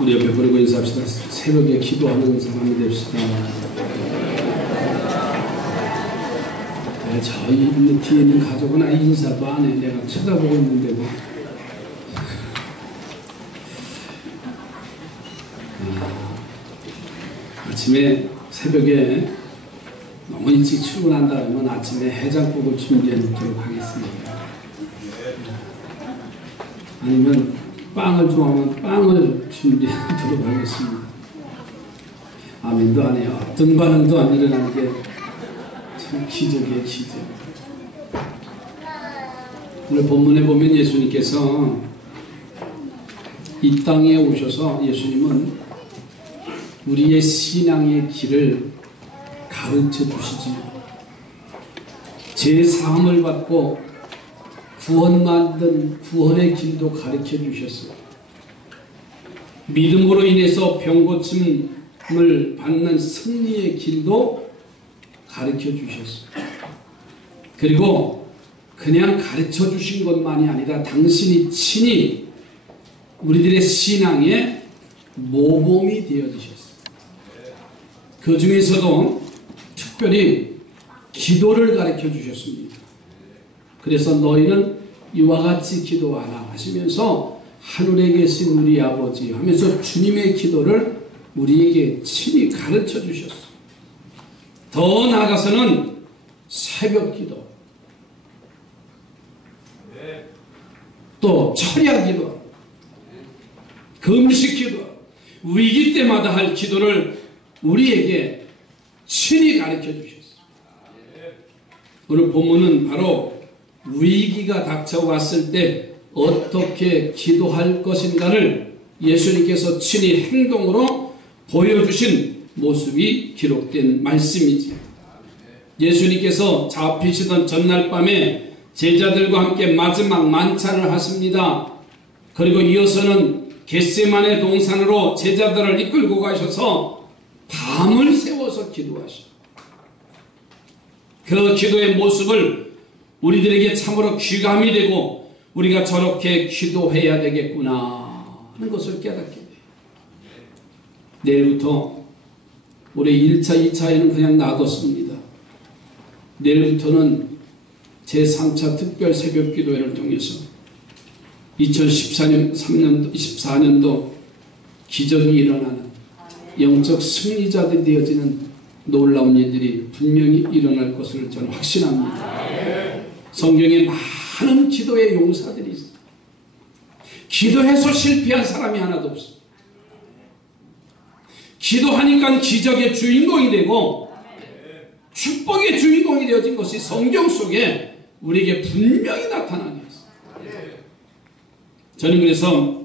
우리 옆에 부르고 인사합시다. 새벽에 기도하는 사람이 됩시다. 저 뒤에 있는 가족은 아예 인사도 안 해. 내가 쳐다보고 있는데도. 아침에 새벽에 너무 일찍 출근한다 그러면 아침에 해장국을 준비해 놓도록 하겠습니다. 아니면 빵을 좋아하면 빵을 준비해 놓도록 하겠습니다. 아멘도 안 해요. 어떤 반응도 안 일어나는 게 참 기적이에요, 기적. 오늘 본문에 보면 예수님께서 이 땅에 오셔서 예수님은 우리의 신앙의 길을 가르쳐 주시지요. 죄사함을 받고 구원받는 구원의 길도 가르쳐 주셨어요. 믿음으로 인해서 병고침을 받는 승리의 길도 가르쳐 주셨어요. 그리고 그냥 가르쳐 주신 것만이 아니라 당신이 친히 우리들의 신앙의 모범이 되어 주셨어요. 그 중에서도 특별히 기도를 가르쳐 주셨습니다. 그래서 너희는 이와 같이 기도하라 하시면서 하늘에 계신 우리 아버지 하면서 주님의 기도를 우리에게 친히 가르쳐 주셨어요. 더 나아가서는 새벽 기도, 또 철야 기도, 금식 기도, 위기 때마다 할 기도를 우리에게 친히 가르쳐 주셨어요. 오늘 본문은 바로 위기가 닥쳐왔을 때 어떻게 기도할 것인가를 예수님께서 친히 행동으로 보여주신 모습이 기록된 말씀이지. 예수님께서 잡히시던 전날 밤에 제자들과 함께 마지막 만찬을 하십니다. 그리고 이어서는 겟세마네 동산으로 제자들을 이끌고 가셔서 밤을 새워서 기도하시고, 그 기도의 모습을 우리들에게 참으로 귀감이 되고 우리가 저렇게 기도해야 되겠구나 하는 것을 깨닫게 돼요. 내일부터 우리 1차, 2차에는 그냥 놔뒀습니다. 내일부터는 제3차 특별 새벽 기도회를 통해서 2014년도 기적이 일어나는 영적 승리자들이 되어지는 놀라운 일들이 분명히 일어날 것을 저는 확신합니다. 성경에 많은 기도의 용사들이 있어요. 기도해서 실패한 사람이 하나도 없어요. 기도하니까 기적의 주인공이 되고 축복의 주인공이 되어진 것이 성경 속에 우리에게 분명히 나타나게 했어요. 저는 그래서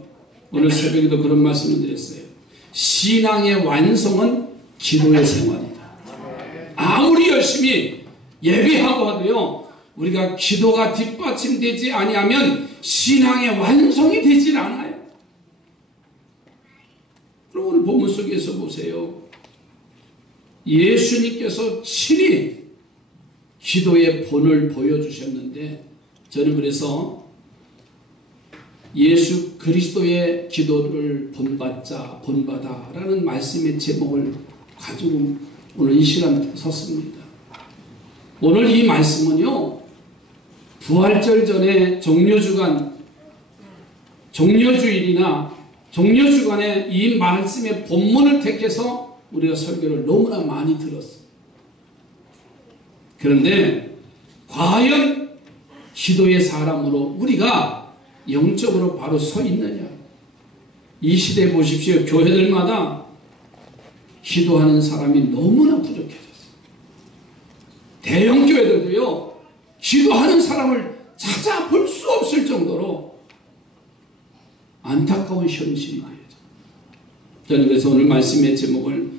오늘 새벽에도 그런 말씀을 드렸어요. 신앙의 완성은 기도의 생활이다. 아무리 열심히 예배하고 하도요, 우리가 기도가 뒷받침되지 아니하면 신앙의 완성이 되질 않아요. 그럼 오늘 본문 속에서 보세요. 예수님께서 친히 기도의 본을 보여주셨는데, 저는 그래서 예수 그리스도의 기도를 본받아 라는 말씀의 제목을 가지고 오늘 이 시간 섰습니다. 오늘 이 말씀은요, 부활절 전에 종려주일이나 종려주간에 이 말씀의 본문을 택해서 우리가 설교를 너무나 많이 들었어요. 그런데 과연 기도의 사람으로 우리가 영적으로 바로 서 있느냐? 이 시대에 보십시오. 교회들마다 기도하는 사람이 너무나 부족해졌어요. 대형 교회들도요, 기도하는 사람을 찾아볼 수 없을 정도로 안타까운 현실이 되죠. 저는 그래서 오늘 말씀의 제목을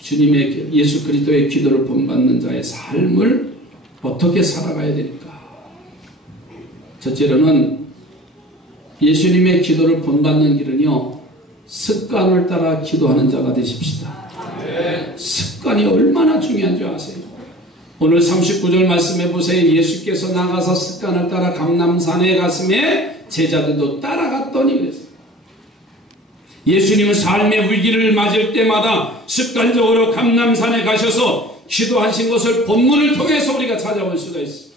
주님의 예수 그리스도의 기도를 본받는 자의 삶을 어떻게 살아가야 될까? 첫째로는 예수님의 기도를 본받는 길은요, 습관을 따라 기도하는 자가 되십시다. 습관이 얼마나 중요한 줄 아세요? 오늘 39절 말씀해 보세요. 예수께서 나가서 습관을 따라 감람산에 갔음에 제자들도 따라갔더니 그랬어요. 예수님은 삶의 위기를 맞을 때마다 습관적으로 감람산에 가셔서 기도하신 것을 본문을 통해서 우리가 찾아볼 수가 있습니다.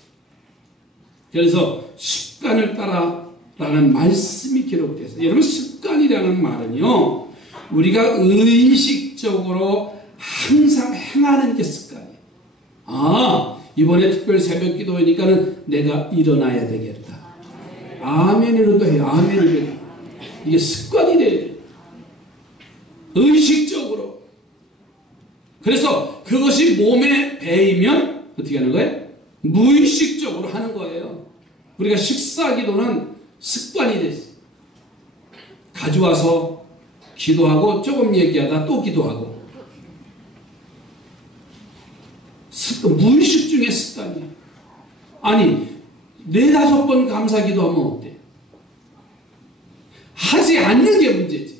그래서 습관을 따라라는 말씀이 기록되어 있어요. 여러분, 습관이라는 말은요, 우리가 의식적으로 항상 행하는 게 습관이에요. 아, 이번에 특별 새벽 기도니까는 내가 일어나야 되겠다. 아멘으로도 해요. 아멘으로도 해요. 이게 습관이 돼야 돼요. 의식적으로. 그래서 그것이 몸에 배이면 어떻게 하는 거예요? 무의식적으로 하는 거예요. 우리가 식사 기도는 습관이 됐어요. 가져와서 기도하고 조금 얘기하다 또 기도하고. 무의식 중에 습관이에요. 아니, 4-5번 감사 기도하면 어때? 하지 않는 게 문제지.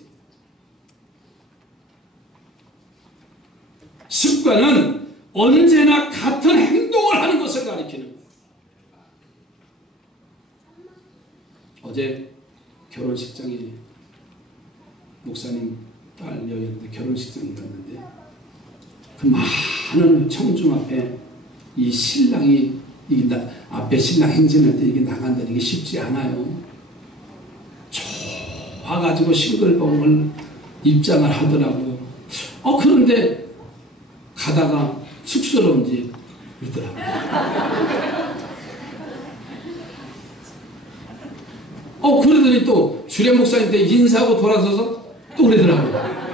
습관은 언제나 같은 행동을 하는 것을 가리키는 거예요. 어제 결혼식장에 목사님 딸 여였는데 결혼식장에 갔는데 그 많은 청중 앞에 이 신랑이 앞에 신랑 행진할 때 이게 나간다는 게 쉽지 않아요. 좋아가지고 싱글벙글 입장을 하더라고요. 그런데 가다가 쑥스러운지 그러더라고요. 그러더니 또 주례 목사님한테 인사하고 돌아서서 또 그러더라고요.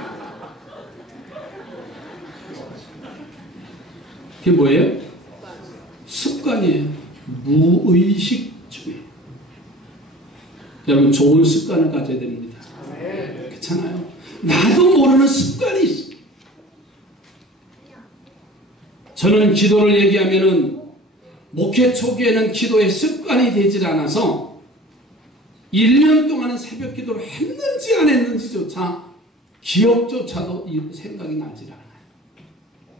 그게 뭐예요? 습관이에요. 무의식 중에. 여러분, 좋은 습관을 가져야 됩니다. 그렇잖아요. 나도 모르는 습관이 있어. 저는 기도를 얘기하면은 목회 초기에는 기도의 습관이 되질 않아서 1년 동안은 새벽 기도를 했는지 안 했는지조차 기억조차도 생각이 나질 않아요.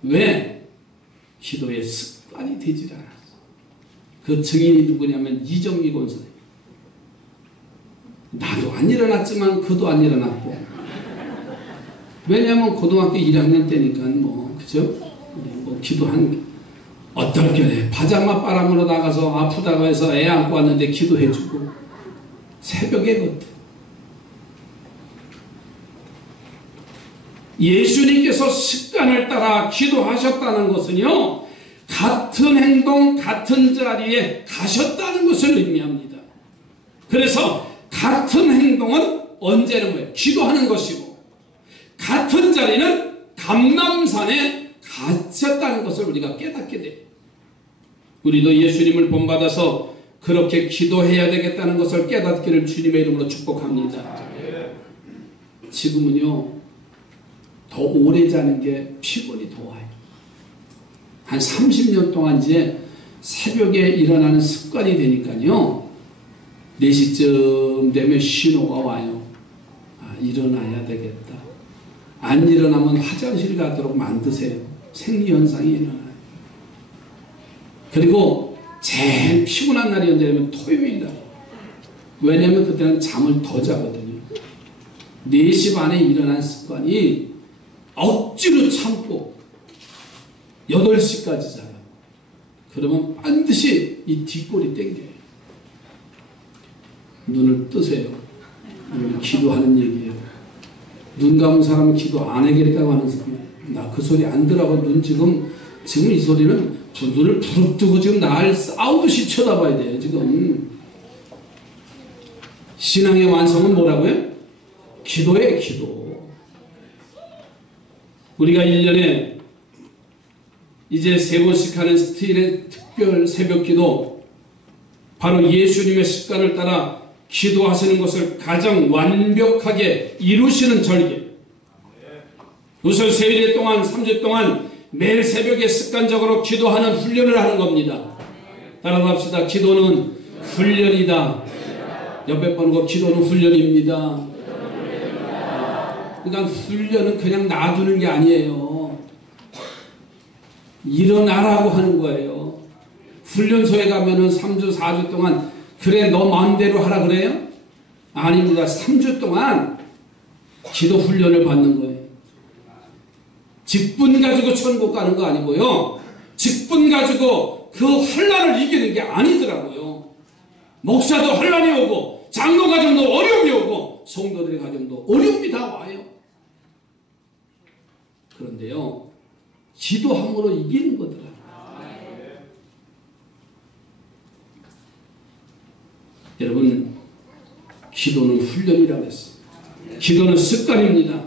왜? 기도의 습관이 되질 않았어. 그 증인이 누구냐면 이정미 권사님. 나도 안 일어났지만 그도 안 일어났고. 왜냐하면 고등학교 1학년 때니까 그죠? 기도한 어떨 겨에 파자마 바람으로 나가서 아프다고 해서 애 안고 왔는데 기도해주고 새벽에 그때 예수님께서 습관을 따라 기도하셨다는 것은요, 같은 행동, 같은 자리에 가셨다는 것을 의미합니다. 그래서 같은 행동은 언제는 뭐예요? 기도하는 것이고, 같은 자리는 감람산에 가셨다는 것을 우리가 깨닫게 돼요. 우리도 예수님을 본받아서 그렇게 기도해야 되겠다는 것을 깨닫기를 주님의 이름으로 축복합니다. 지금은요, 더 오래 자는 게 피곤이 더 와요. 한 30년 동안 이제 새벽에 일어나는 습관이 되니까요, 4시쯤 되면 신호가 와요. 일어나야 되겠다. 안 일어나면 화장실 가도록 만드세요. 생리현상이 일어나요. 그리고 제일 피곤한 날이 언제냐면 토요일 날. 왜냐하면 그때는 잠을 더 자거든요. 4시 반에 일어난 습관이 억지로 참고 8시까지 자요. 그러면 반드시 이 뒷골이 땡겨요. 눈을 뜨세요. 기도하는 얘기예요. 눈 감은 사람은 기도 안 하겠다고 하는 사람이에요. 나 그 소리 안 들어가고 지금 이 소리는 눈을 부릅뜨고 지금 날 싸우듯이 쳐다봐야 돼요. 지금 신앙의 완성은 뭐라고요? 기도예요. 기도. 우리가 1년에 이제 3번씩 하는 스틸의 특별 새벽기도, 바로 예수님의 습관을 따라 기도하시는 것을 가장 완벽하게 이루시는 절기. 우선 세일 동안 3주 동안 매일 새벽에 습관적으로 기도하는 훈련을 하는 겁니다. 따라합시다. 기도는 훈련이다. 옆에 보는 기도는 훈련입니다. 그러니까 훈련은 그냥 놔두는 게 아니에요. 일어나라고 하는 거예요. 훈련소에 가면은 3주, 4주 동안 그래 너 마음대로 하라 그래요? 아닙니다. 3주 동안 기도 훈련을 받는 거예요. 직분 가지고 천국 가는 거 아니고요. 직분 가지고 그 환난을 이기는 게 아니더라고요. 목사도 환난이 오고 장로 가정도 어려움이 오고 성도들의 가정도 어려움이 다 와요. 그런데요, 기도함으로 이기는 거더라고요. 여러분, 기도는 훈련이라고 했어요. 기도는 습관입니다.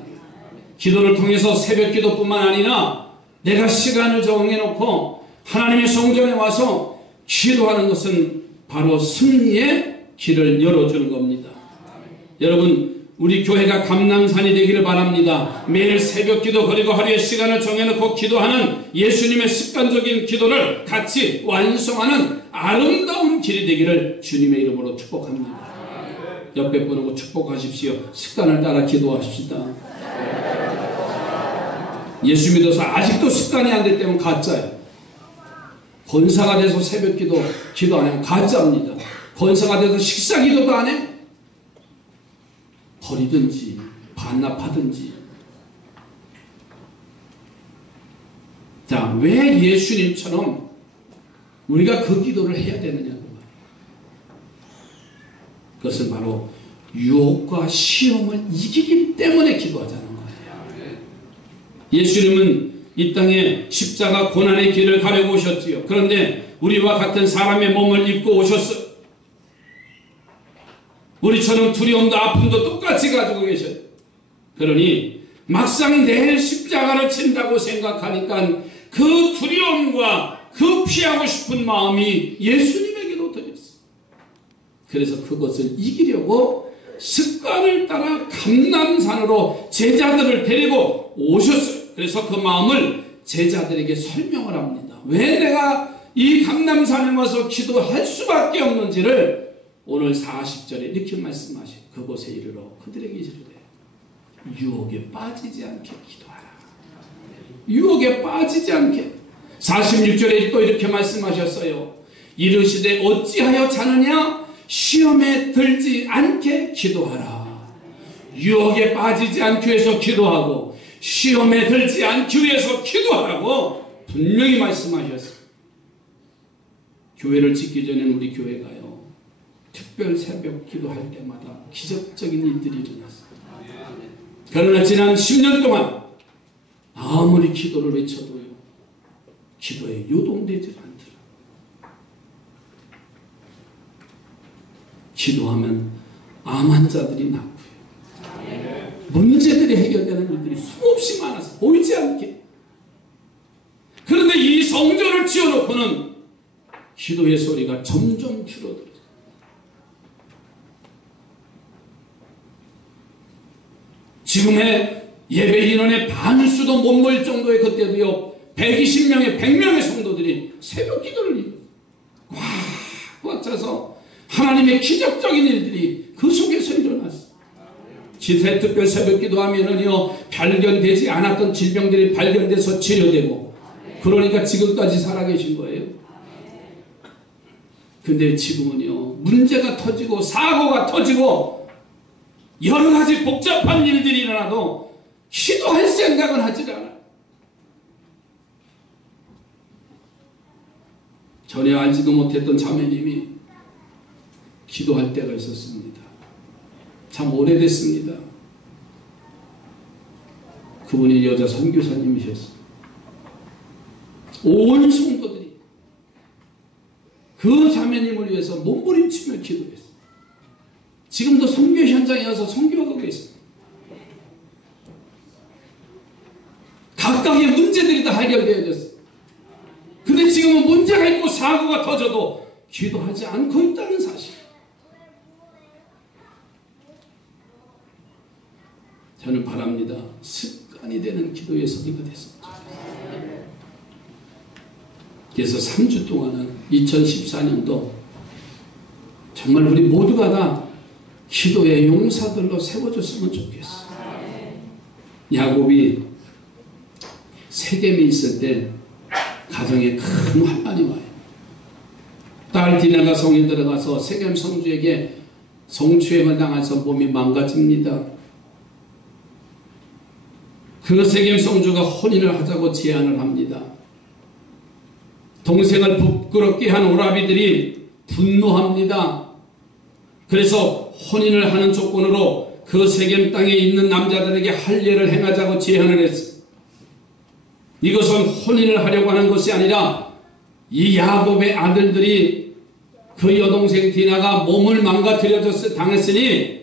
기도를 통해서 새벽 기도뿐만 아니라 내가 시간을 정해놓고 하나님의 성전에 와서 기도하는 것은 바로 승리의 길을 열어주는 겁니다. 여러분, 우리 교회가 감람산이 되기를 바랍니다. 매일 새벽 기도 그리고 하루에 시간을 정해놓고 기도하는 예수님의 습관적인 기도를 같이 완성하는 아름다운 길이 되기를 주님의 이름으로 축복합니다. 옆에 분하고 축복하십시오. 습관을 따라 기도하십시다. 예수 믿어서 아직도 습관이 안 될 때면 가짜예요. 권사가 돼서 새벽 기도 안 하면 가짜입니다. 권사가 돼서 식사 기도도 안 해? 버리든지 반납하든지. 자, 왜 예수님처럼 우리가 그 기도를 해야 되느냐고. 그것은 바로 유혹과 시험을 이기기 때문에 기도하자는 거예요. 예수님은 이 땅에 십자가 고난의 길을 가려고 오셨지요. 그런데 우리와 같은 사람의 몸을 입고 오셨어요. 우리처럼 두려움도 아픔도 똑같이 가지고 계셔요. 그러니 막상 내일 십자가를 친다고 생각하니까 그 두려움과 그 피하고 싶은 마음이 예수님에게도 들었어요. 그래서 그것을 이기려고 습관을 따라 감람산으로 제자들을 데리고 오셨어요. 그래서 그 마음을 제자들에게 설명을 합니다. 왜 내가 이 감람산에 와서 기도할 수밖에 없는지를 오늘 40절에 이렇게 말씀하셔요. 그곳에 이르러 그들에게 이르되 유혹에 빠지지 않게 기도하라. 유혹에 빠지지 않게. 46절에 또 이렇게 말씀하셨어요. 이르시되 어찌하여 자느냐? 시험에 들지 않게 기도하라. 유혹에 빠지지 않기 위해서 기도하고 시험에 들지 않기 위해서 기도하라고 분명히 말씀하셨어요. 교회를 짓기 전에는 우리 교회가요, 특별 새벽 기도할 때마다 기적적인 일들이 일어났어요. 그러나 지난 10년 동안 아무리 기도를 외쳐도요, 기도에 요동되지 않더라. 기도하면 암 환자들이 낫고요, 문제들이 해결되는 일들이 수없이 많아서 보이지 않게. 그런데 이 성전을 지어놓고는 기도의 소리가 점점 줄어들어요. 지금의 예배 인원의 반수도 못 모일 정도의 그때도요, 120명의 100명의 성도들이 새벽 기도를 꽉 차서 하나님의 기적적인 일들이 그 속에서 일어났어요. 지새특별 새벽 기도하면은요, 발견되지 않았던 질병들이 발견돼서 치료되고, 그러니까 지금까지 살아계신 거예요. 근데 지금은요, 문제가 터지고 사고가 터지고 여러 가지 복잡한 일들이 일어나도 기도할 생각은 하지 않아요. 전에 알지도 못했던 자매님이 기도할 때가 있었습니다. 참 오래됐습니다. 그분이 여자 선교사님이셨어요. 온 성도들이 그 자매님을 위해서 몸부림치며 기도했어요. 지금도 선교 현장에 와서 선교하고 계세요. 각각의 문제들이 다 해결되어졌어요. 근데 지금은 문제가 있고 사고가 터져도 기도하지 않고 있다는 사실. 저는 바랍니다. 습관이 되는 기도의 소리가 됐습니다. 그래서 3주 동안은 2014년도 정말 우리 모두가 다 기도의 용사들로 세워줬으면 좋겠어. 야곱이 세겜에 있을 때 가정에 큰 환난이 와요. 딸 디나가 성에 들어가서 세겜 성주에게 성추행을 당해서 몸이 망가집니다. 그 세겜 성주가 혼인을 하자고 제안을 합니다. 동생을 부끄럽게 한 오라비들이 분노합니다. 그래서 혼인을 하는 조건으로 그 세겜 땅에 있는 남자들에게 할례를 행하자고 제안을 했어요. 이것은 혼인을 하려고 하는 것이 아니라 이 야곱의 아들들이 그 여동생 디나가 몸을 당했으니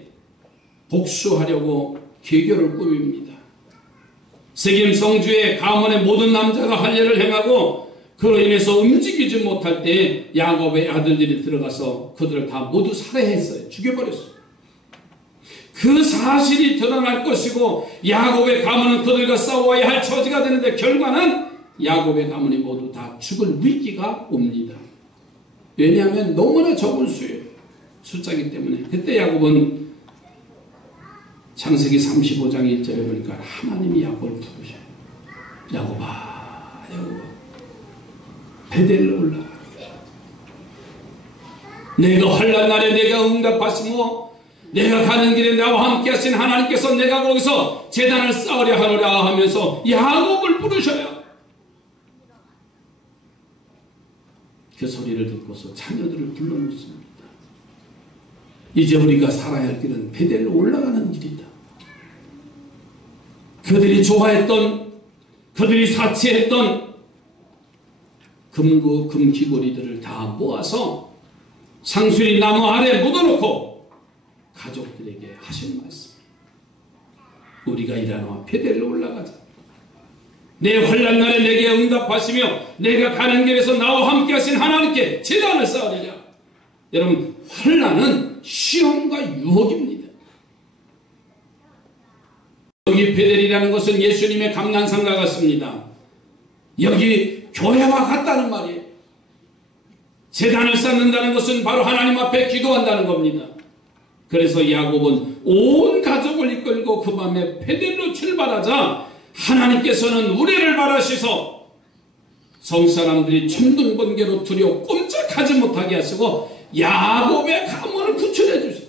복수하려고 계교를 꾸밉니다. 세겜 성주의 가문의 모든 남자가 할례를 행하고 그로 인해서 움직이지 못할 때 야곱의 아들들이 들어가서 그들을 다 모두 살해했어요. 죽여버렸어요. 그 사실이 드러날 것이고 야곱의 가문은 그들과 싸워야 할 처지가 되는데 결과는 야곱의 가문이 모두 다 죽을 위기가 옵니다. 왜냐하면 너무나 적은 숫자이기 때문에. 그때 야곱은 창세기 35장 1절에 보니까 하나님이 야곱을 부르셔요. 야곱아, 야곱아, 베델로 올라가. 내가 환난 날에 내가 응답하시고 내가 가는 길에 나와 함께 하신 하나님께서 내가 거기서 제단을 쌓으려 하노라 하면서 야곱을 부르셔요. 그 소리를 듣고서 자녀들을 불러놓습니다. 이제 우리가 살아야 할 길은 베델로 올라가는 길이다. 그들이 좋아했던, 그들이 사치했던 금귀고리들을 다 모아서 상수리 나무 아래 묻어놓고 가족들에게 하신 말씀. 우리가 일하노 베델로 올라가자. 내 환난 날에 내게 응답하시며 내가 가는 길에서 나와 함께 하신 하나님께 제단을 쌓으리라. 여러분, 환난은 시험과 유혹입니다. 여기 베델이라는 것은 예수님의 감난산과 같습니다. 여기 교회와 같다는 말이에요. 제단을 쌓는다는 것은 바로 하나님 앞에 기도한다는 겁니다. 그래서 야곱은 온 가족을 이끌고 그 밤에 베델로 출발하자 하나님께서는 우레를 바라시서 성사람들이 천둥번개로 두려워 꼼짝하지 못하게 하시고 야곱의 가문을 구출해 주세요.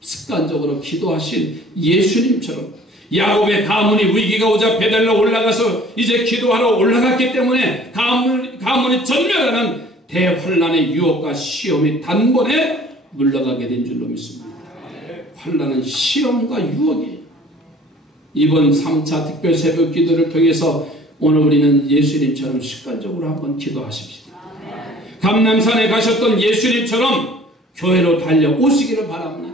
습관적으로 기도하신 예수님처럼 야곱의 가문이 위기가 오자 베델로 올라가서 이제 기도하러 올라갔기 때문에 가문이 전멸하는 대환란의 유혹과 시험이 단번에 물러가게 된 줄로 믿습니다. 환란은 시험과 유혹이에요. 이번 3차 특별 새벽 기도를 통해서 오늘 우리는 예수님처럼 습관적으로 한번 기도하십시다. 감람산에 가셨던 예수님처럼 교회로 달려오시기를 바랍니다.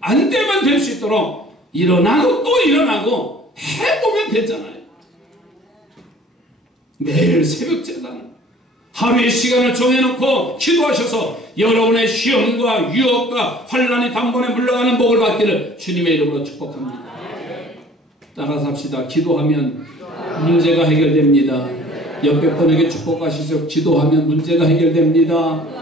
안 되면 될 수 있도록 일어나고 또 일어나고 해보면 되잖아요. 매일 새벽 제단을 하루의 시간을 정해놓고 기도하셔서 여러분의 시험과 유혹과 환란이 단번에 물러가는 복을 받기를 주님의 이름으로 축복합니다. 따라서 합시다. 기도하면 문제가 해결됩니다. 옆에 분에게 축복하시죠. 기도하면 문제가 해결됩니다.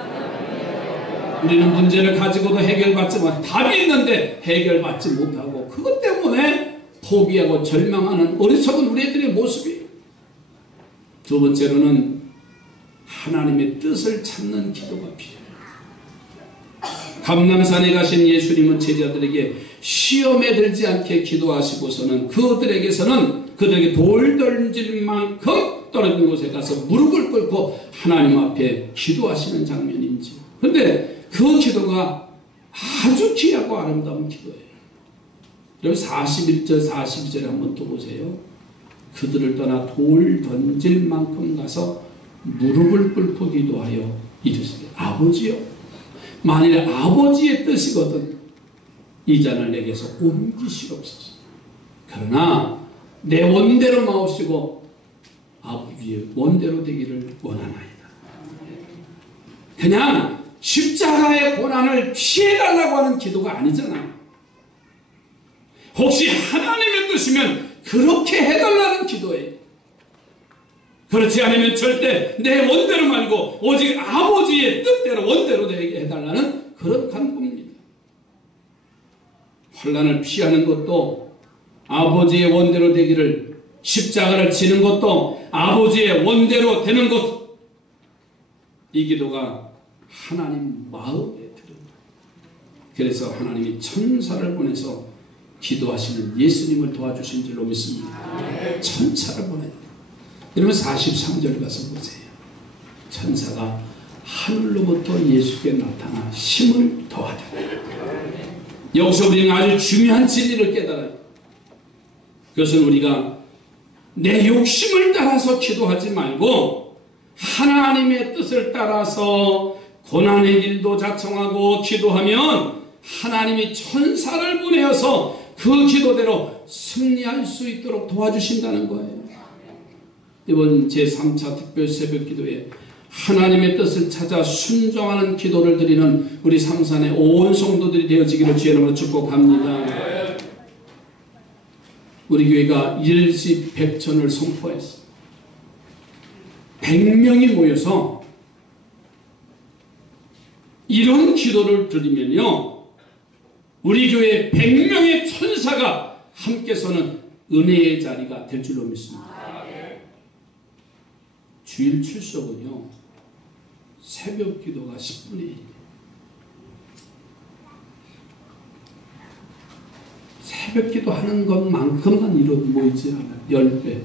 우리는 문제를 가지고도 해결받지 못하고 답이 있는데 해결받지 못하고 그것 때문에 포기하고 절망하는 어리석은 우리들의 모습이에요. 두 번째로는 하나님의 뜻을 찾는 기도가 필요해요. 감람산에 가신 예수님은 제자들에게 시험에 들지 않게 기도하시고서는 그들에게 돌 던질 만큼 떨어진 곳에 가서 무릎을 꿇고 하나님 앞에 기도하시는 장면인지. 그런데 그 기도가 아주 귀하고 아름다운 기도예요. 여기 41절 42절에 한번 또 보세요. 그들을 떠나 돌 던질 만큼 가서 무릎을 꿇고 기도하여 이르시되 아버지여, 만일 아버지의 뜻이거든 이 잔을 내게서 옮기시옵소서. 그러나 내 원대로 마옵시고 아버지의 원대로 되기를 원하나이다. 그냥 십자가의 고난을 피해달라고 하는 기도가 아니잖아요. 혹시 하나님의 뜻이면 그렇게 해달라는 기도예요. 그렇지 않으면 절대 내 원대로 말고 오직 아버지의 뜻대로 원대로 되게 해달라는 그런 간구입니다. 환난을 피하는 것도 아버지의 원대로 되기를, 십자가를 지는 것도 아버지의 원대로 되는 것, 이 기도가 하나님 마음에 들어요. 그래서 하나님이 천사를 보내서 기도하시는 예수님을 도와주신 줄로 믿습니다. 천사를 보내요. 여러분 43절 가서 보세요. 천사가 하늘로부터 예수께 나타나 힘을 더하더라. 여기서 우리는 아주 중요한 진리를 깨달아요. 그것은 우리가 내 욕심을 따라서 기도하지 말고 하나님의 뜻을 따라서 고난의 길도 자청하고 기도하면 하나님이 천사를 보내어서 그 기도대로 승리할 수 있도록 도와주신다는 거예요. 이번 제3차 특별 새벽 기도에 하나님의 뜻을 찾아 순종하는 기도를 드리는 우리 삼산의 온 성도들이 되어지기를 주의 이름으로 축복합니다. 우리 교회가 일시백천을 선포했어요. 100명이 모여서 이런 기도를 드리면요, 우리 교회 100명의 천사가 함께 서는 은혜의 자리가 될 줄로 믿습니다. 주일 출석은요, 새벽 기도가 10분의 1이에요. 새벽 기도 하는 것만큼만 모이지 않아요. 10배.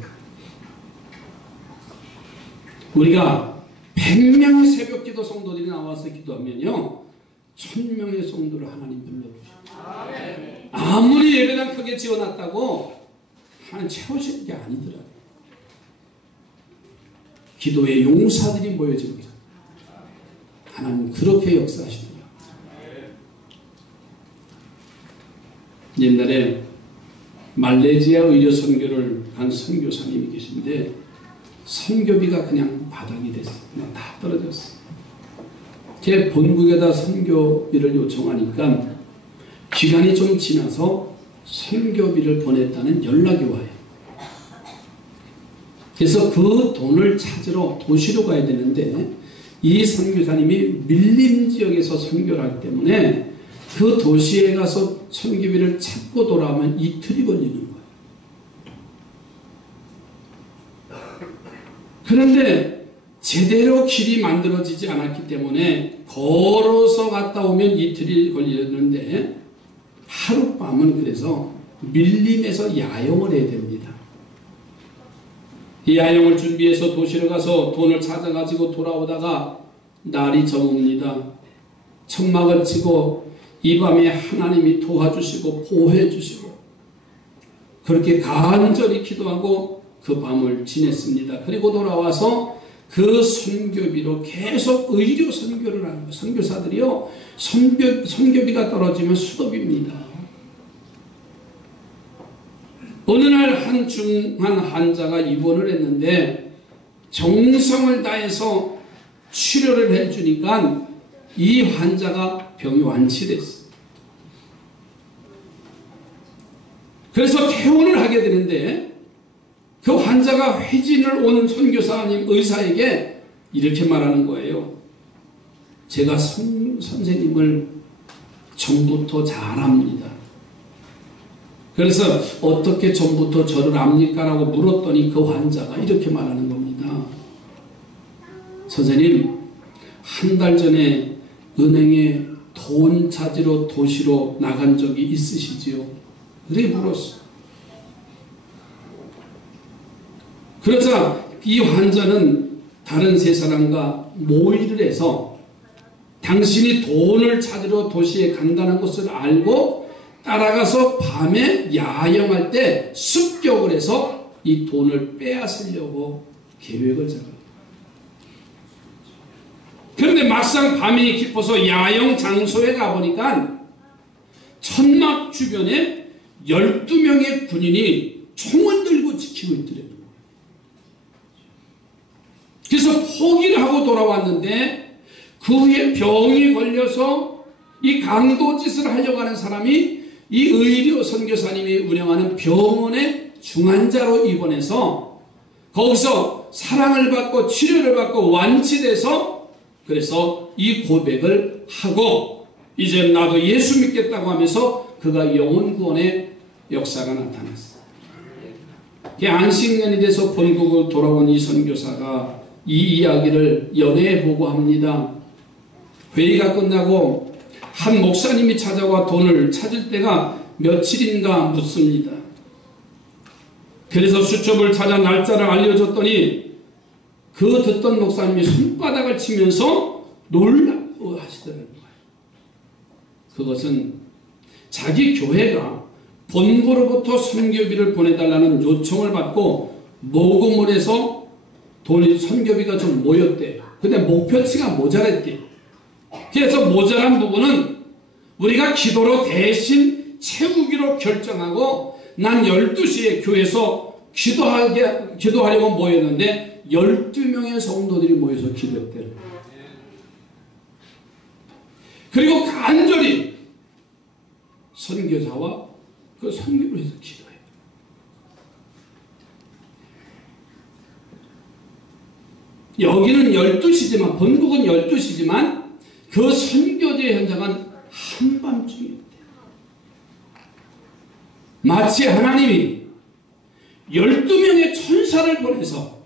우리가 100명의 새벽 기도 성도들이 나와서 기도하면요, 1000명의 성도를 하나님 불러주셔요. 아무리 예배당 크게 지어놨다고 하나님 채우시는 게 아니더라고요. 기도의 용사들이 모여집니다. 하나님 그렇게 역사하시더라고요. 옛날에 말레이시아 의료 선교를 한 선교사님이 계신데 선교비가 그냥 바닥이 됐어요. 그냥 다 떨어졌어요. 제 본국에다 선교비를 요청하니까 기간이 좀 지나서 선교비를 보냈다는 연락이 와요. 그래서 그 돈을 찾으러 도시로 가야 되는데 이 선교사님이 밀림 지역에서 선교를 하기 때문에 그 도시에 가서 선교비를 찾고 돌아오면 이틀이 걸리는 거예요. 그런데 제대로 길이 만들어지지 않았기 때문에 걸어서 갔다 오면 이틀이 걸리는데 하룻밤은 그래서 밀림에서 야영을 해야 됩니다. 이 야영을 준비해서 도시로 가서 돈을 찾아가지고 돌아오다가 날이 저뭅니다. 천막을 치고 이 밤에 하나님이 도와주시고 보호해 주시고 그렇게 간절히 기도하고 그 밤을 지냈습니다. 그리고 돌아와서 그 선교비로 계속 의료 선교를 하는 거예요. 선교사들이요, 선교비가 떨어지면 수도비입니다. 어느 날 한 중한 환자가 입원을 했는데 정성을 다해서 치료를 해주니까 이 환자가 병이 완치됐어요. 그래서 퇴원을 하게 되는데 그 환자가 회진을 온 선교사님 의사에게 이렇게 말하는 거예요. 제가 선생님을 전부터 잘 압니다. 그래서 어떻게 전부터 저를 압니까? 라고 물었더니 그 환자가 이렇게 말하는 겁니다. 선생님, 한 달 전에 은행에 돈 찾으러 도시로 나간 적이 있으시지요? 그렇게 물었어요. 그러자 이 환자는 다른 세 사람과 모의를 해서 당신이 돈을 찾으러 도시에 간다는 것을 알고 따라가서 밤에 야영할 때 습격을 해서 이 돈을 빼앗으려고 계획을 잡아요. 그런데 막상 밤이 깊어서 야영 장소에 가보니까 천막 주변에 12명의 군인이 총을 들고 지키고 있더래요. 그래서 포기를 하고 돌아왔는데 그 후에 병이 걸려서 이 강도짓을 하려고 하는 사람이 이 의료 선교사님이 운영하는 병원에 중환자로 입원해서 거기서 사랑을 받고 치료를 받고 완치돼서 그래서 이 고백을 하고 이제 나도 예수 믿겠다고 하면서 그가 영혼구원의 역사가 나타났어요. 안식년이 돼서 본국으로 돌아온 이 선교사가 이 이야기를 연회에 보고합니다. 회의가 끝나고 한 목사님이 찾아와 돈을 찾을 때가 며칠인가 묻습니다. 그래서 수첩을 찾아 날짜를 알려줬더니 그 듣던 목사님이 손바닥을 치면서 놀라워하시더라는 거예요. 그것은 자기 교회가 본부로부터 선교비를 보내달라는 요청을 받고 모금을 해서 선교비가 좀 모였대요. 근데 목표치가 모자랐대요. 그래서 모자란 부분은 우리가 기도로 대신 채우기로 결정하고 난 12시에 교회에서 기도하려고 모였는데 12명의 성도들이 모여서 기도했대요. 그리고 간절히 선교사와 그 선교를 해서 기도해요. 여기는 12시지만 본국은 12시지만 그 선교제 현장은 한밤중이었대요. 마치 하나님이 12명의 천사를 보내서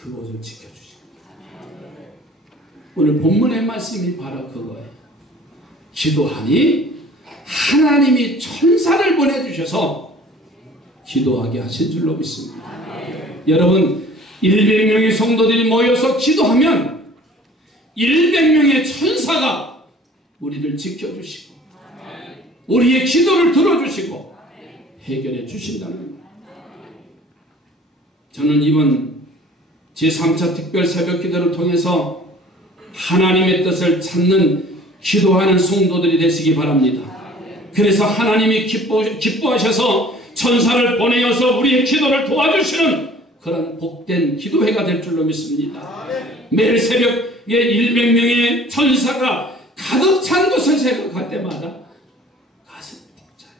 그곳을 지켜주십니다. 오늘 본문의 말씀이 바로 그거예요. 기도하니 하나님이 천사를 보내주셔서 기도하게 하신 줄로 믿습니다. 여러분 100명의 성도들이 모여서 기도하면 100명의 천사가 우리를 지켜주시고 우리의 기도를 들어주시고 해결해 주신다는 거예요. 저는 이번 제3차 특별 새벽 기도를 통해서 하나님의 뜻을 찾는 기도하는 성도들이 되시기 바랍니다. 그래서 하나님이 기뻐하셔서 천사를 보내어서 우리의 기도를 도와주시는 그런 복된 기도회가 될 줄로 믿습니다. 매일 새벽에 100명의 천사가 가득 찬 것을 생각할 때마다 가슴이 벅차요.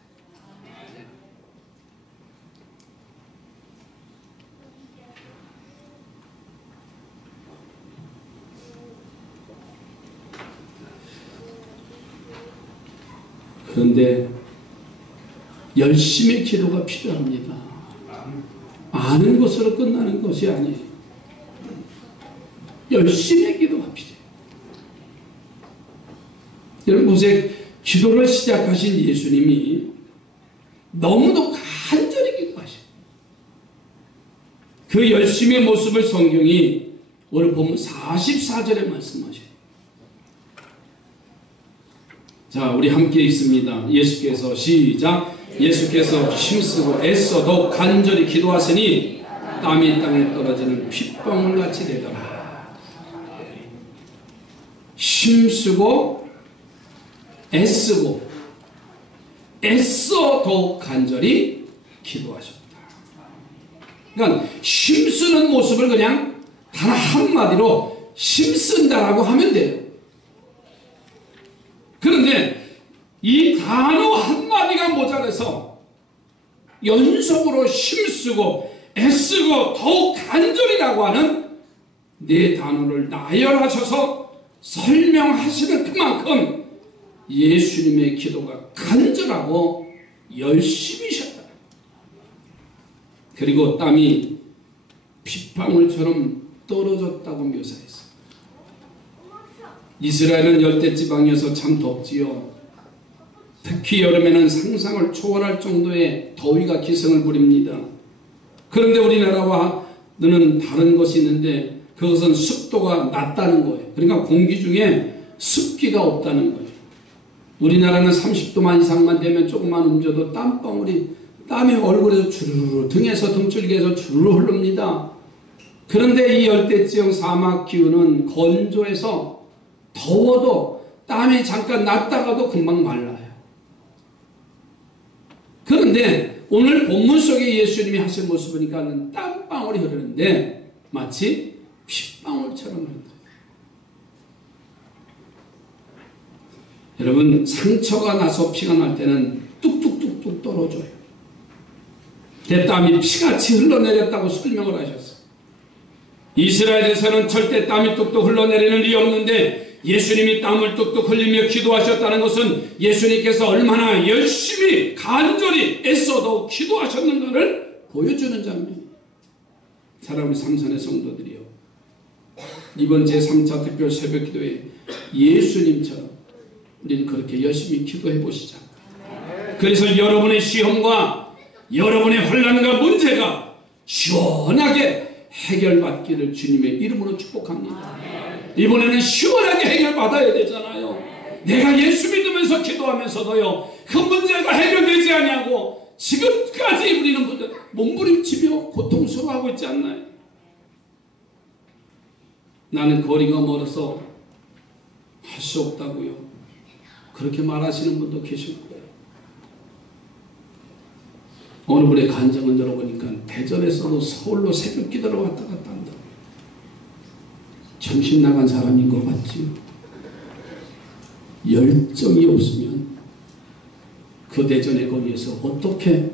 그런데 열심히 기도가 필요합니다. 아는 것으로 끝나는 것이 아니에요. 열심히 기도가 필요해요. 여러분 보세요. 기도를 시작하신 예수님이 너무도 간절히 기도하셔요. 그 열심의 모습을 성경이 오늘 보면 44절에 말씀하셔요. 자, 우리 함께 읽습니다. 예수께서 시작. 예수께서 힘쓰고 애써 더욱 간절히 기도하시니 땀이 땅에 떨어지는 핏방울같이 되더라. 힘쓰고 애쓰고 애써 더욱 간절히 기도하셨다. 그러니까 힘쓰는 모습을 그냥 단 한마디로 힘쓴다라고 하면 돼요. 그런데 이 단어 한마디가 모자라서 연속으로 힘쓰고 애쓰고 더욱 간절이라고 하는 네 단어를 나열하셔서 설명하시는 그만큼 예수님의 기도가 간절하고 열심히셨다. 그리고 땀이 핏방울처럼 떨어졌다고 묘사했어요. 이스라엘은 열대지방이어서 참 덥지요. 특히 여름에는 상상을 초월할 정도의 더위가 기승을 부립니다. 그런데 우리나라와는 다른 것이 있는데 그것은 습도가 낮다는 거예요. 그러니까 공기 중에 습기가 없다는 거예요. 우리나라는 30도만 이상만 되면 조금만 움직여도 땀이 얼굴에서 주르르 등에서 등줄기에서 주르르 흐릅니다. 그런데 이 열대지형 사막 기후는 건조해서 더워도 땀이 잠깐 났다가도 금방 말라요. 그런데 오늘 본문 속에 예수님이 하신 모습을 보니까 땀방울이 흐르는데 마치 핏방울처럼 흐른다. 여러분 상처가 나서 피가 날 때는 뚝뚝뚝뚝 떨어져요. 그 땀이 피같이 흘러내렸다고 설명을 하셨어요. 이스라엘에서는 절대 땀이 뚝뚝 흘러내리는 일이 없는데 예수님이 땀을 뚝뚝 흘리며 기도하셨다는 것은 예수님께서 얼마나 열심히 간절히 애써도 기도하셨는가를 보여주는 장면이에요. 사랑하는 삼산의 성도들이요, 이번 제3차 특별 새벽 기도에 예수님처럼 우리는 그렇게 열심히 기도해 보시자. 그래서 여러분의 시험과 여러분의 환난과 문제가 시원하게 해결받기를 주님의 이름으로 축복합니다. 이번에는 시원하게 해결받아야 되잖아요. 내가 예수 믿으면서 기도하면서도요, 그 문제가 해결되지 않냐고 지금까지 우리는 분들 몸부림치며 고통스러워하고 있지 않나요? 나는 거리가 멀어서 할 수 없다고요. 그렇게 말하시는 분도 계실 거예요. 어느 분의 간증을 들어보니까 대전에서도 서울로 새벽 기도를 왔다 갔다 한다. 정신 나간 사람인 것 같지요. 열정이 없으면 그 대전의 거리에서 어떻게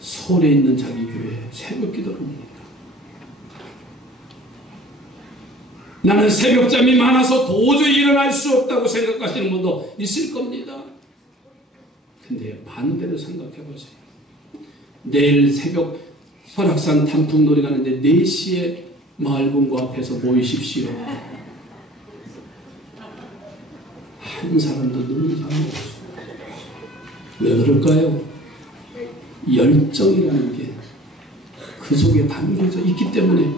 서울에 있는 자기 교회에 새벽 기도를 옵니까? 나는 새벽잠이 많아서 도저히 일어날 수 없다고 생각하시는 분도 있을 겁니다. 근데 반대로 생각해 보세요. 내일 새벽 설악산 단풍놀이 가는데 4시에 마을본고 앞에서 모이십시오. 한 사람도 눈을 잘 없어요. 왜 그럴까요? 열정이라는 게 그 속에 담겨져 있기 때문에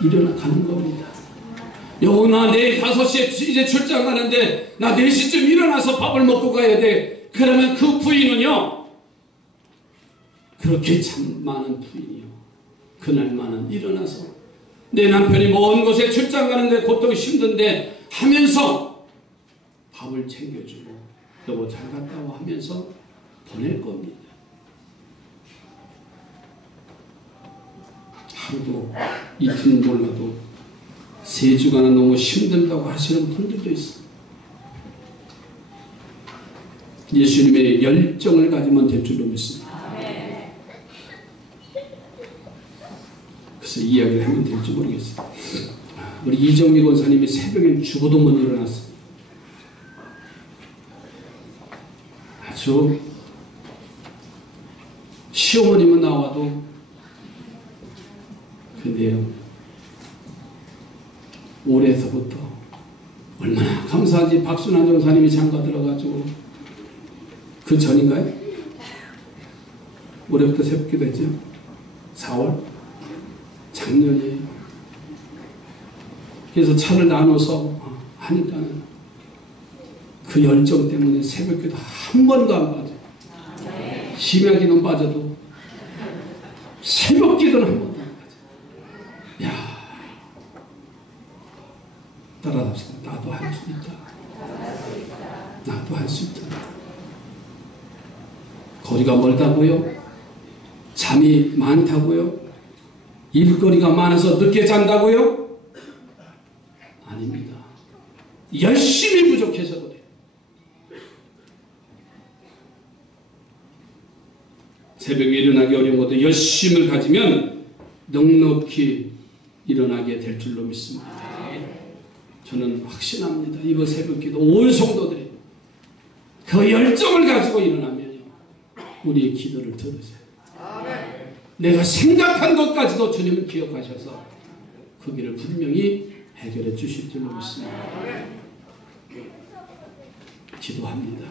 일어나가는 겁니다. 여보, 나 내일 5시에 이제 출장 가는데 나 4시쯤 일어나서 밥을 먹고 가야 돼. 그러면 그 부인은요, 그렇게 참 많은 부인이요, 그날만은 일어나서 내 남편이 먼 곳에 출장 가는데 고통 힘든데 하면서 밥을 챙겨주고 여보 잘 갔다 와 하면서 보낼 겁니다. 하루도 이틀 몰라도 3주간은 너무 힘들다고 하시는 분들도 있어요. 예수님의 열정을 가지면 될 줄로 믿습니다. 그래서 이야기를 하면 될지 모르겠어요. 우리 이정미 권사님이 새벽에 죽어도 못 일어났어요. 아주 시어머님은 나와도, 근데요 올해서부터 얼마나 감사한지 박순환 전사님이 장가 들어가지고, 그 전인가요? 올해부터 새벽기도 했죠. 4월? 작년이에요. 그래서 차를 나눠서 하니까는 그 열정 때문에 새벽기도 한 번도 안 빠져. 심야기는 빠져도 새벽기도는 한 번도 안 빠져. 야, 따라합시다. 나도 할 수 있다. 나도 할 수 있다. 거리가 멀다고요? 잠이 많다고요? 일거리가 많아서 늦게 잔다고요? 아닙니다. 열심히 부족해서 그래요. 새벽에 일어나기 어려운 것도 열심을 가지면 넉넉히 일어나게 될 줄로 믿습니다. 저는 확신합니다. 이번 새벽기도 온 성도들이 그 열정을 가지고 일어나면요, 우리의 기도를 들으세요. 내가 생각한 것까지도 주님은 기억하셔서 그 길을 분명히 해결해 주실 줄로 믿습니다. 기도합니다.